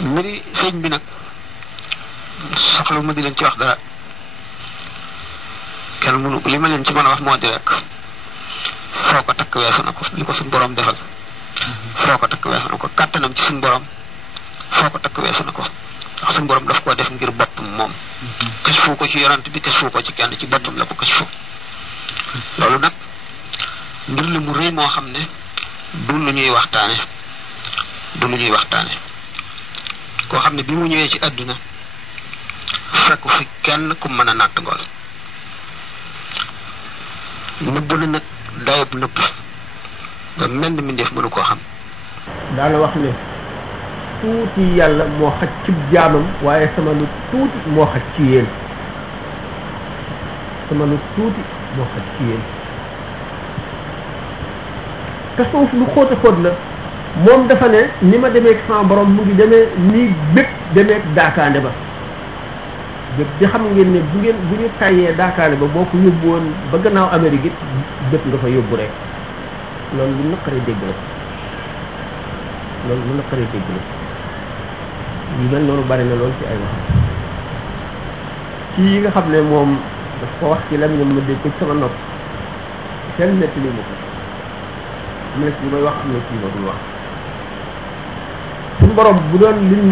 mbiri sëñ bi nag soxla ma di leen ci wax dara kenn mënu li ma leen ci mën a wax moo di rek foo ko takk weesu na ko li ko suñ borom defal foo ko takk weesu na ko kàttanam ci suñ borom foo ko takk weesu na ko ndax suñ borom daf koo def ngir boppam moom kës fu ko ci yonant bi kës fu ko ci kenn ci boppam la ko kës fu loolu nag mbir la mu rëy moo xam ne du lu ñuy waxtaane koo xam ne bi mu ñëwee ci àdduna fekk fi kenn ku mën a natt ngool nëbb na nag dayab nëbb ba mel ni mbindeef mënu koo xam. daana wax ne tuuti yàlla moo xaj ci jaamam waaye sama lu tuuti moo xaj ci yéen tasawuf lu xóot a xóot la moom dafa ne ni ma demee ak sama borom mu ngi demee nii bépp demee ak daakaande ba bépp di xam ngeen ne bu ñu tàyyee daakaande ba boo ko yóbbu woon ba gannaaw Amérique it bépp nga fa yóbbu rek loolu lu naqaree dégg la yu mel noonu bari na loolu ci ay wax kii nga xam ne moom daf ko wax ci lam ñoom ma dégg ko ci sama nopp kenn netti li ma ko am na ci li may wax am na ci li ma dul wax suñu borom bu doon liñ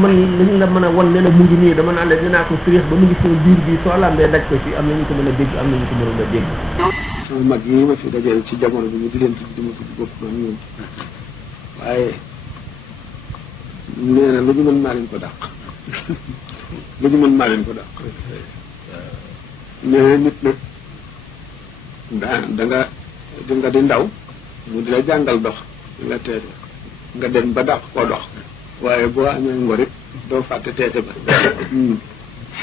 la mën a wan ne la mu ngi nii dama naan la dinaa ko sirix ba mu ngi sama biir bi soo lambee daj ko ci am na ñu ko mën a dégg am na ñu ko mënul a dégg. sama mag yi ma fi dajale ci jamono bi ñu di leen tudd di ma tudd bopp man ñoom waaye nee na lu ñu mën maa leen ko dàq nee na nit nag da nga di ndaw mu di la jàngal dox di la teete nga dem ba dàq koo dox waaye boo amee ngorit doo fàtte teete ba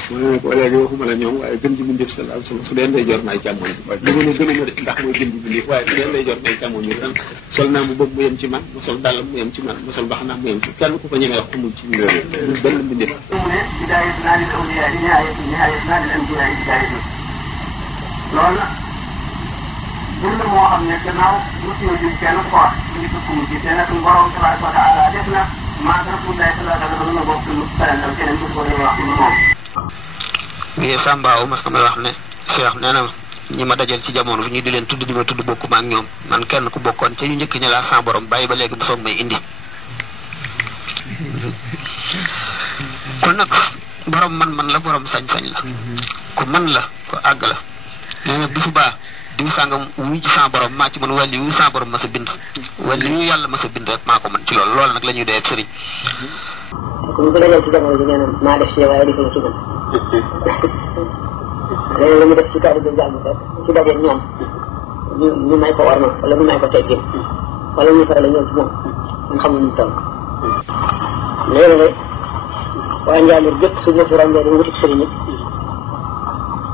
mu ne ko léegi waxuma la ñoom waaye gën ji bindif sallallahu alayhi wasallam su dee ndey jor maay càmmoñ bi li ma ne gënuma de ndax mooy gën ji bindif waaye su dee ndey jor maay càmmoñ bi sol naa mu bëgg mu yem ci man ma sol dàllam mu yem ci man ma sol baxanaam mu yem ci kenn ku ko ñemee wax amul ci ñu benn bindif bidayatuna lil awliya nihayatuna lil anbiya bidayatuna loolu dund moo xam ne gannaaw mosuñu jur kenn xool ñu ngi tukkum ci te nag borom tabaraka wa taala def na maa rasulullah sallallahu alayhi wa sallam na bokk lu parental keneen ku ko dee wax ni moom ngi sàmbaaw mas may wax ne Cheikh nee na ñi ma dajal ci jamono fi ñu di leen tudd di ma tudd bokkuma ak ñoom man kenn ku bokkoon ca ñu njëkk ñi laa sa borom bàyyi ba léegi bu soog may indi kon nag borom man la borom sañ-sañ la ku man la ku àgg la nee na bu subaa diw sàngam wuy ci sa borom maa ci mën wàlli wu sa borom ma sa bind wàlli wu yàlla ma sa bind rek maa ko mën ci loolu nag la ñuy dee sëriñ ñu ko dajal ci jamono bi nee na maa def ci waaye defuñu ci man léegi la ñu def ci kàddu gi jàll rek ci daje ñoom ñu may ko war na wala ñu may ko teggin wala ñu faral a ñëw ci moom ñun xamuñ ñu toll léegi nag waa Njaalir gépp suñu la fi ràññee di wuti sëriñ yi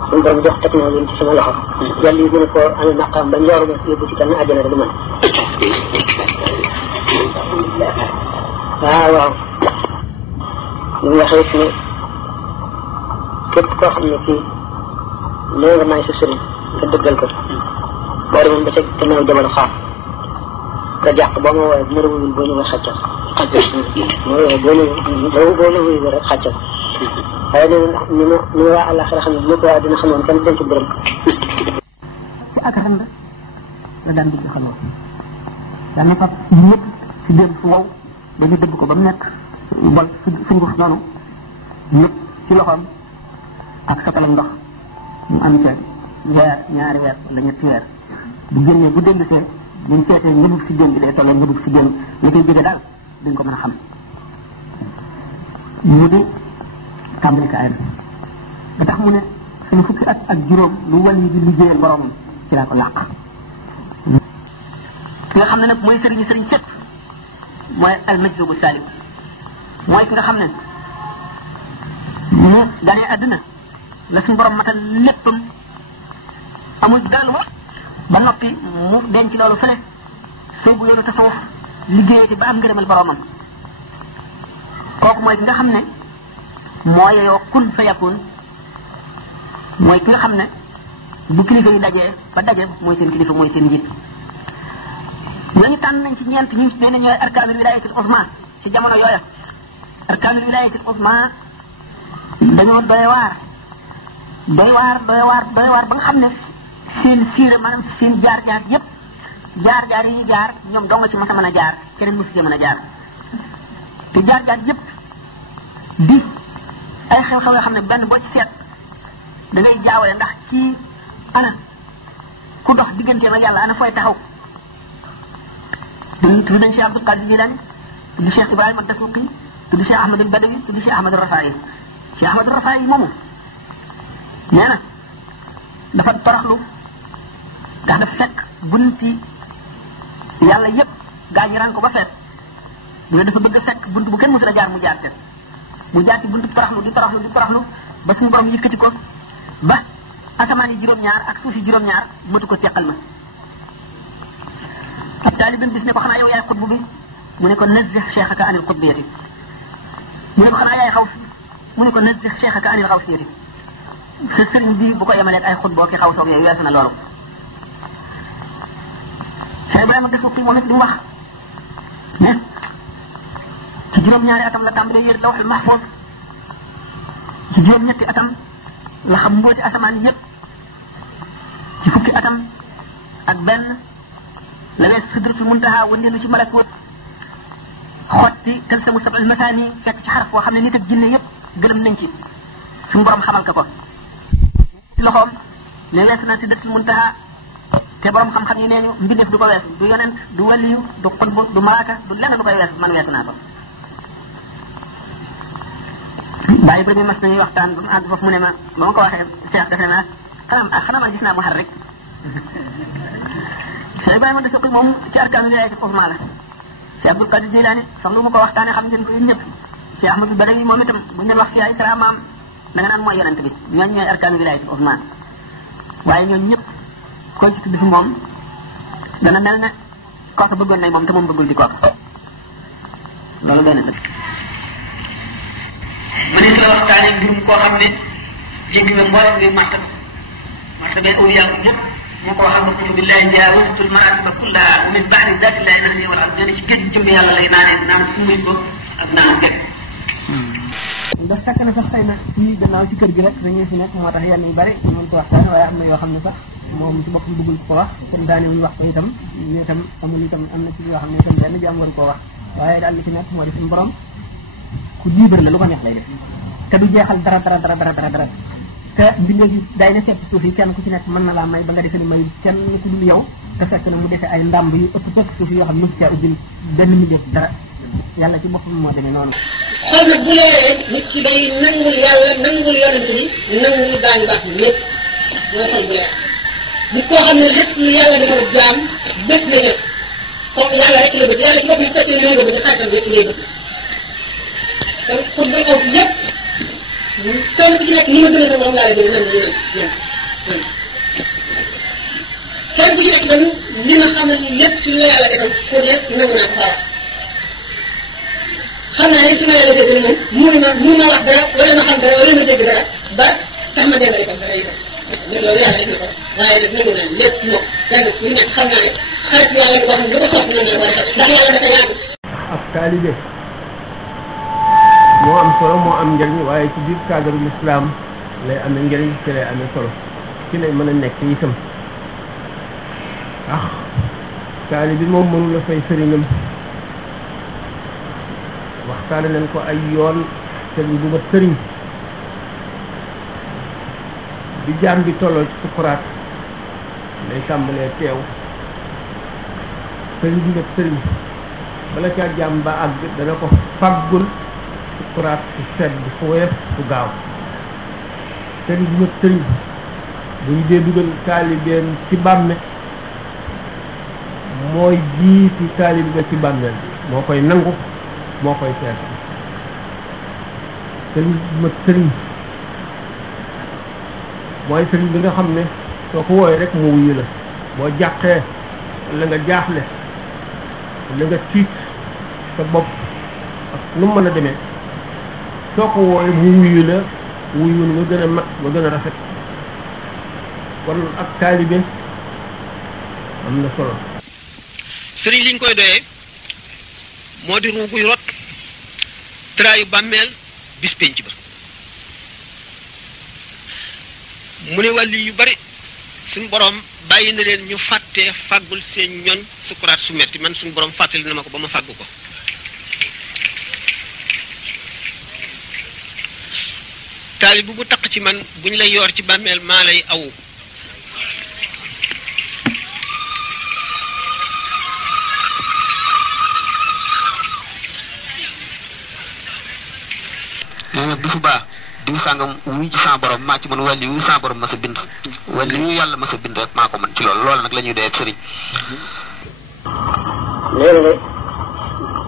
suñu borom jox technologie ci sama loxo yàlla yi gën a koo amee maqaam ba njooru ma yóbbu ci kenn àjjana du man waaw li mu waxee it ne képp koo xam ne kii nee nga maay sa sëriñ nga dëggal ko boo demoon ba ca gannaaw jamono xaar nga jàq boo ma woowee bu ma la wuyul boo ñëwee xàccal boo la wuyul rek xàccal waaye ni ma waa àllaaxira xam ne bu ma ko waa dina xamoon kenn denc bërëm ci ak ren la daan digg xamoo daan na fab ñëpp si démb fu wow dañu dëbb ko ba mu nekk bol sunguf noonu ñëpp ci loxoom ak sakalam ndox mu am ca weer ñaari weer wala ñetti weer bu génnee bu dellusee buñ seetee ngëbub si jën bi day tolloo ngëbub si jën li koy jóge daal duñ ko mën a xam mu di tàmbali kaayam ba tax mu ne suñu fukki at ak juróom lu wàll yi di liggéeyal boromam ci laa ko làq ki nga xam ne nag mooy sëriñ fépp mooy al majdubu salim mooy ki nga xam ne mu ganee àdduna la suñu borom matal léppam amul dara ba noppi mu denc loolu fële soobu yoonu tasawuf liggéeyati ba am ngërëmal boromam kooku mooy ki nga xam ne moo yeyoo kun fa yakun mooy ki nga xam ne bu kilifa yi dajee ba daje mooy seen kilifa mooy seen njiit ñooñu tànn nañ ci ñeent ñu nee na ñooy arkaanul wilaayatul uzma ci jamono yooya arkaanul wilaayatil uzmaa dañoo doy waar ba nga xam ne seen siira maanaam seen jaar-jaar yépp jaar-jaar yi jaar ñoom doo nga ci mos a mën a jaar keneen mosu ci mën a jaar te jaar-jaar yépp di ay xew-xew yoo xam ne benn boo ci seet da ngay jaawale ndax ci ana ku dox digganteem ak yàlla ana fooy taxaw tudd nañ Cheikh Abdul Qadir Jilani tudd Cheikh Ibrahima Dasuqi tudd Cheikh Ahmadul Badawi tudd Cheikh Ahmadul Rafaayi Cheikh Ahmadul Rafaayi moomu nee na dafa toroxlu ndax dafa fekk bunti yàlla yépp gaa ñi ran ko ba feet mu dafa bëgg a fekk bunt bu kenn mësul a jaar mu jaar te mu jaar ci buntu toroxlu di toroxlu ba suñu borom yëkkati ko ba asamaan yi juróom-ñaar ak suuf yi juróom-ñaar mëtu ko teqal ma ab taalibe bis ne ko xanaa yow yaay xutbu bi mu ne ko nazzih cheikhaka anil xutbiyati mu ne ko xanaa yaay xaw mu ne ko nazzih cheikhaka anil xawsiyati sa sëriñ bi bu ko yemalee ay xutboo ki xaw soog yooyu weesu na loolu Cheikh Ibrahima Dasuqi moom it di wax ne ci juróom-ñaari atam la tàmbalee yër lawhul mahfuz ci juróom-ñetti atam la xam mbooti asamaan yi yëpp ci fukki atam ak benn la wees sidratul muntaha wëndeelu ci malakut xotti talsamu sab'al masaani fekk ci xaraf boo xam ne nit ak jinne yëpp gëlëm nañ ci suñu borom xamal ko ci loxoom ne wees na sidratul muntaha te borom xam-xam yi nee ñu mbindeef du ko wees du yonent du waliyu du xutbu du malaaka du lenn du koy wees man weesu naa ko bàyyi ba mas nañuy waxtaan ba mu àgg foofu mu ne ma ba ma ko waxee Cheikh defe naa xanaa ma gis naa mu xar rek Cheikh Ibrahima Dasuqi moom ci arkaanu wilaayatil uzmaa la Cheikh Abdul Qadir Jilani sax lu ma ko waxtaanee xam ngeen ko yéen ñëpp Cheikh Ahmadul Badawi moom itam bu ñu leen wax ci ay karaamaam da nga naan mooy yonent bi ñooñu ñooy arkaanu wilaayatil uzmaa waaye ñooñu ñëpp koy ci tudd fi moom dana mel ne kooku bëggoon nay moom te moom bëggul di kooku loolu doy na dëgg ma ne la waxtaanee mbirum koo xam ne jéggi nga mboolem bi marta bay awliyaa ñëpp moo ko waxal boppam billahi jaawaztul maratiba kullaha wa min ba'di zatillahi nahni wal ardi nee na ci géej jëm yàlla lay naanee naan sumuy ko ak naan bépp da fekk na sax xëy na ci gannaaw ci kër gi rek dañuy fi nekk moo tax yenn yu bari ñu mën ko waxtaan waaye am na yoo xam ne sax moom ci boppam bëggul ko wax kon daane wuñu wax ko itam ne itam amul itam am na ci yoo xam ne itam benn jàngoon koo wax waaye daal li ci nekk moo di suñu borom ku libre la lu ko neex lay def te du jeexal dara te mbindee gi day ne seet suuf yi kenn ku ci nekk mën na laa may ba nga defe ne may kenn ku dul yow te fekk na mu defee ay ndàmb yu ëpp fekk suuf yoo xam ne caa ubbil benn mbindeef dara yàlla ci boppam moo demee noonu xool nag bu leeree nit ki day nangul yàlla nangul yonent bi nangul daañu baax ni lépp mooy xol bu leer nit koo xam ne lépp lu yàlla defal jaam bés na ñëpp comme yàlla rek la bëgg yàlla ci boppam fekk na nga bëgg xaritam yëpp lay bëgg te pour nga xaw si yëpp kenn ku ci nekk ni ma gënee sa borom laa lay bëgg nan kenn ku ci nekk dañu li nga xam ne lépp ci la yàlla defal pour lépp nangu naa ko saa xam naa ne su ma yàlla defal moom mun ma wax dara wala ma xam dara wala ma dégg dara ba tax ma dem itam dara itam loolu yàlla def na ko waaye nag nangu naa lépp moom kenn ku nekk xam naa ne xarit yàlla boo xam ne lu ko sopp na war a def ndax yàlla dafa yaatu ak taalibe moo am solo moo am njëriñ waaye ci biir cadre l'islam lay amee njëriñ ci lay amee solo ci lay mën a nekk itam taalibe moom mënu la fay sëriñam waxtaane nañ ko ay yoon sëriñ bu ma sëriñ bi jaam bi tolloo ci sukuraat lay tàmbalee teew sëriñ bi ma sëriñ bala caa jaam ba àgg dana ko faggul sukuraat fu sedd fu woyof fu gaaw sëriñ bi ma sëriñ bu ñu dee dugal taalibeem ci bàmme mooy jiitu taalibe ba ci bàmmeel moo koy nangu moo koy seet sëriñ bi ma sëriñ mooy sëriñ bi nga xam ne soo ko wooyee rek mu wuyu la boo jàqee wala nga jaaxle wala nga tiit sa bopp ak nu mu mën a demee soo ko wooyee mu wuyu la wuyu nga gën a mat nga gën a rafet kon ak taalibe am na solo. sëriñ liñ koy doyee moo di ruuguy rot tëraayu bàmmeel bis penc ba mu ne wàlli yu bari suñu borom bàyyi na leen ñu fàttee fàggul seen ñoñ sukuraat su metti man suñu borom fàttali na ma ko ba ma fàggu ko taali bu taq ci man buñ lay yoor ci bàmmeel maa lay awu nee na bu subaa diw sàngam wuy ci sa borom maa ci mën wàlli wu sa borom ma sa bind wàlli wu yàlla ma sa bind rek maa ko mën ci loolu nag la ñuy dee sëriñ léegi nag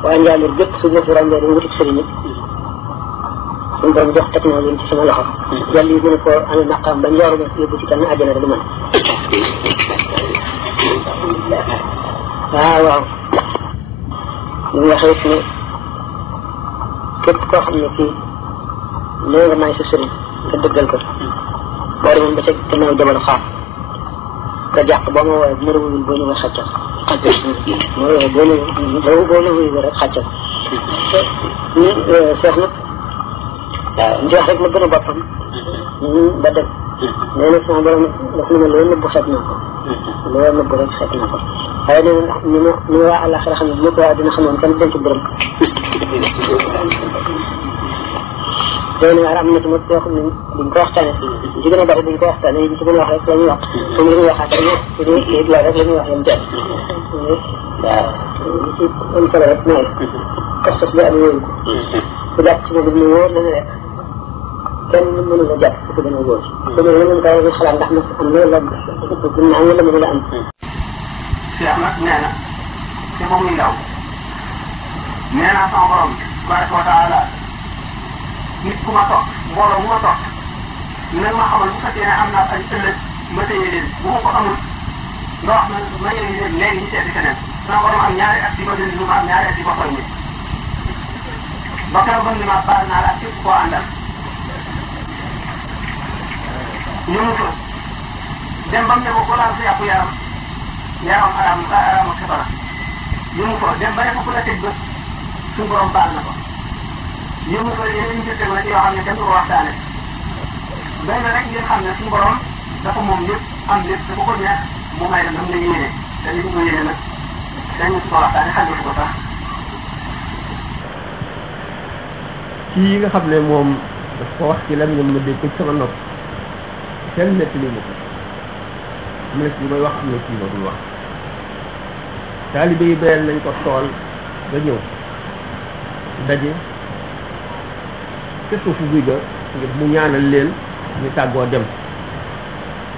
waa Njaalir gépp su ma fi ràññee di wuti sëriñ it suñu borom jox teg na leen ci sama loxo yàlla yi gën a koo amee maqaam ba njooru ma yóbbu ci kenn àjjana du man waaw li mu waxee ne képp koo xam ne kii nee nga maay sa sëriñ nga dëggal ko boo demoon ba ca gannaaw jamono xaaf nga jàq boo ma woowee bu ma la wuyul boo ñëwee xàccal boo la wuyul rek xàccal seex nag waaw njeex rek la gën a boppam ba dem nee na sama borom daf ne ma loo nëbbu xeet naa ko loo nëbbu rek xeet naa ko waaye nee na ni ma waa àllaaxira xam ne bu ma ko waa dina xamoon kenn denc bërëm léegi nag am na ci mot yoo xam ne duñ ko waxtaane ci gën a bari duñ ko waxtaane yi ci gën a wax rek la ñuy wax comme li ñuy waxaat rek ci la rek la ñuy wax yam jot waaw ci am solo rek mooy pas-pas bi am yooyu ku jàpp ci moom mu wóor la ne rek kenn mënu la jàpp su ko gën a wóor su ko gën a koy xalaat ndax nag am na la dina am wala mënu la am Cheikh nag nee na te moom muy ndaw nee naa sama borom tabaraka wa taala nit ku ma toog mbooloo bu ma toog nag ma xamal bu fekkee ne am naa ay ëllëg ma téye leen bu ma ko amul nga wax ma yëngi leen léegi ñu seeti keneen sama borom am ñaari at di ko dindi lu ma am ñaari at di ko koy nit ba keroog ba ni ma baal naa la képp koo àndal ñu mu fa dem ba mu ne ko ku laal sa yàpp yaram araam ak xibara ñu mu fa dem ba ne ko ku la tëj bët suñu borom baal na ko yëngu ko yeneen njëkk la yoo xam ne kenn du ko waxtaane doy na rek ngeen xam ne suñu borom dafa moom lépp am lépp dafa ko neex mu may dem dam la yéene te li ñu ko yéene nag dañu ko waxtaane xam ko sax kii nga xam ne moom daf ko wax ci lan ñoom ma dégg ko ci sama nopp kenn nekk li ma ko am na ci may wax am na ci ma dul wax taalibe yi bayal nañ ko tool ba ñëw daje te suufu guy ga ngir mu ñaanal leen ñu tàggoo dem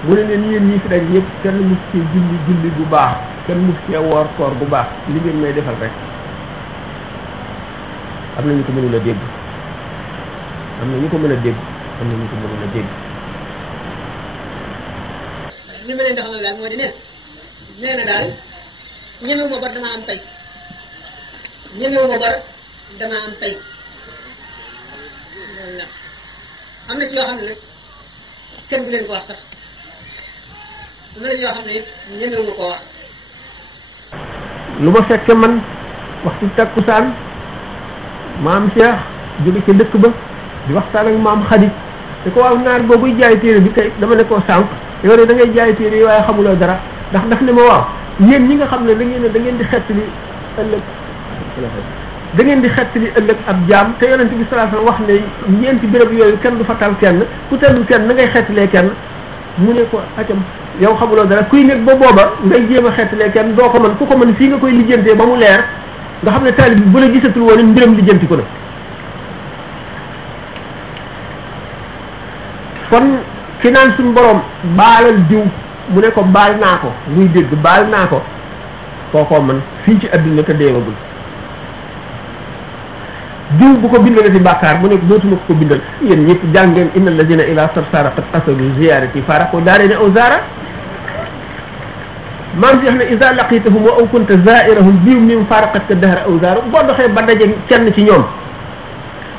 mu ne leen yéen ñii fi daje ñëpp kenn mus cee julli bu baax kenn mus cee woor koor bu baax li ngeen may defal rek am na ñu ko mënul a dégg am na ñu ko mën a dégg am na ñu ko mënul a dégg li ma leen di xamal daal moo di ne nee na daal ñemewu ma bor dama am pay ñemewu ma bor dama am pay loolu la am na ci yoo xam ne nag kenn du leen ko wax sax am na yoo xam ne it ñemewu ma koo wax lu ma fekke man waxtu takkusaan maam Cheikh jóge ca dëkk ba di waxtaan ak maam Xadi te ko waaw naar boobuy jaay téere bi kay dama ne koo sànq yow da ngay jaay téere yi waaye xamuloo dara ndax daf ne ma waaw yéen ñi nga xam ne da ngeen di xettali ëllëg da ngeen di xettali ëllëg ab jaam te yonent bi sallallahu alayhi wasallam wax ne ñeenti béréb yooyu kenn du fa tal kenn ku talul kenn na ngay xettalee kenn mu ne ko acam yow xamuloo dara kuy nekk ba booba ngay jéem a xettalee kenn doo ko mën ku ko mën fii nga koy lijjantee ba mu leer nga xam ne taalib bi bu la gisatul woon mbiram lijjanti ko na kon ki naan suñu borom baalal diw mu ne ko baal naa ko muy dégg baal naa ko kookoo man fii ci adduna te deewagul diw bu ko bindal ci bàkkaar mu ne dootuma ko bindal yéen ñëpp jàngeen inna alladina ila sarsara qad qasadu ziyarati faraqu daarene aw zara maam si xam ne isa laqitahum wa aw kunta zairahum biw mim faraqat ka dahra aw zara boo doxee ba daje kenn ci ñoom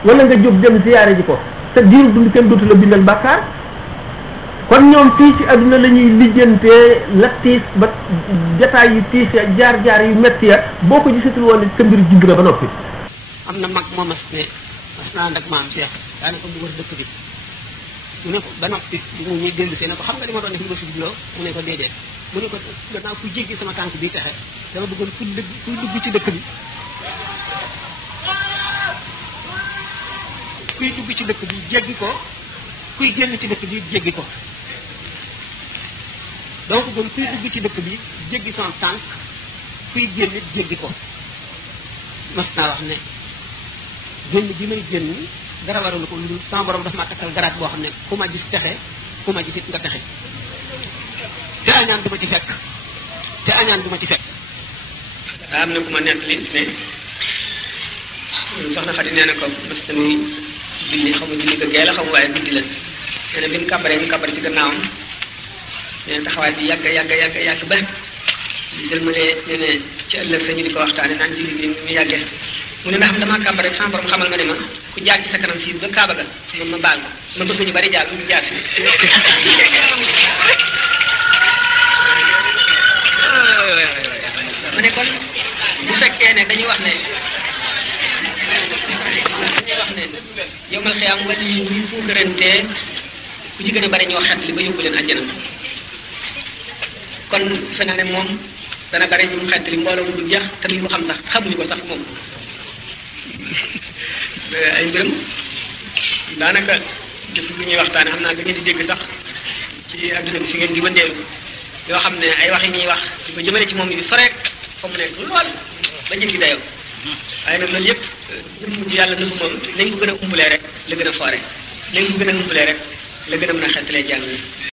wala nga jóg dem ziyaare ji ko te diiru dund kenn dootu la bindal bàkkaar kon ñoom fii ci adduna la ñuy lijjantee la tiis ba jataay yu tiis ya jaar-jaar yu metti ya boo ko gisatul woon sa mbir jubbu na ba noppi am na mag moo mas ne mas naa ànd ak maam Cheikh daanaka mu wër dëkk bi mu ne ko ba noppi mu ñuy dellu see ne ko xam nga li ma doon def li ma si jubloo mu ne ko déedéet mu ne ko gannaaw ku jéggi sama tànk bi texe dama bëggoon kuy dugg ci dëkk bi kuy dugg ci dëkk bi jéggi ko kuy génn ci dëkk bi jéggi ko donc bëggoon kuy dugg ci dëkk bi jéggi sama tànk kuy génn jéggi ko mas naa wax ne génn bi may génn dara waralu ko lu sama borom daf maa takkal garaat boo xam ne ku ma gis texe ku ma gis it nga texe te añaan du ma ci fekk daa am na ku ma nettali ne soxna Xadi nee na ko mas tamit julli xamu julli ko gee la xamu waaye guddi la nee na bi ñu kabar ci gannaawam nee na taxawaay bi yàgg ba gisal mu ne nee na ci ëllëg sa ñu di ko waxtaane naan julli bi mu yàggee mu ne ndax xam damaa kàmbar rek sama borom xamal ma ne ma ku jaar ci sa kanam fii ba kaaba ga man ma baal ma bëgg ñu bari jaar ñu jaar fii ma ne kon bu fekkee ne dañuy wax ne yomal xiyaam wala yi ñuy fuukarantee ku ci gën a bari ñoo xet li ba yóbbu leen àjjana kon defe naa ne moom dana bari ñu xet li mbooloo mu du jeex te duñ ko xam sax xamuñu ko sax moom ay mbiram daanaka jëf lu ñuy waxtaane xam naa da ngeen di dégg sax ci adduna bi fi ngeen di wëndeelu yoo xam ne ay wax yi ñuy wax di ko jëmale ci moom yi soreek fa mu nekk lool ba jëngi dayoo waaye nag loolu yëpp mujj yàlla nëfu moom nañ ko gën a umbulee rek la gën a foore nañ ko gën a umbulee rek la gën a mën a xettalee jàng yi